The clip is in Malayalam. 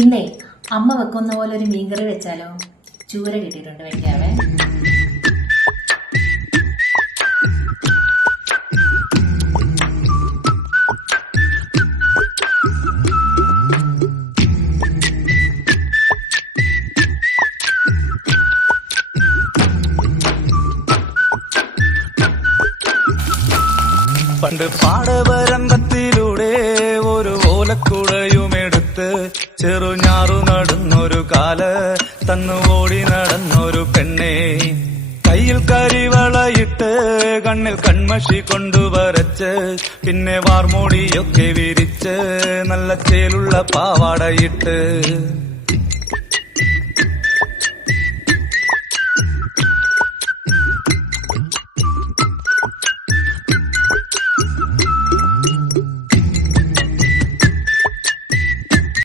ഇന്നേ അമ്മ വെക്കുന്ന പോലെ ഒരു മീൻകറി വെച്ചാലോ? ചൂര കിട്ടിയിട്ടുണ്ട്, വെക്കാവേ. പണ്ട് പാടവരമ്പത്തിലൂടെ ഒരു ഓലക്കുടയുമെടുത്ത് ചെറുഞാറു നടന്നൊരു കാല് തന്നു ഓടി നടന്നൊരു പെണ്ണെ, കയ്യിൽ കരിവളയിട്ട് കണ്ണിൽ കൺമഷി കൊണ്ടുവരച്ച് പിന്നെ വാർമൂടിയൊക്കെ വിരിച്ച് നല്ല ചേലുള്ള പാവാടയിട്ട്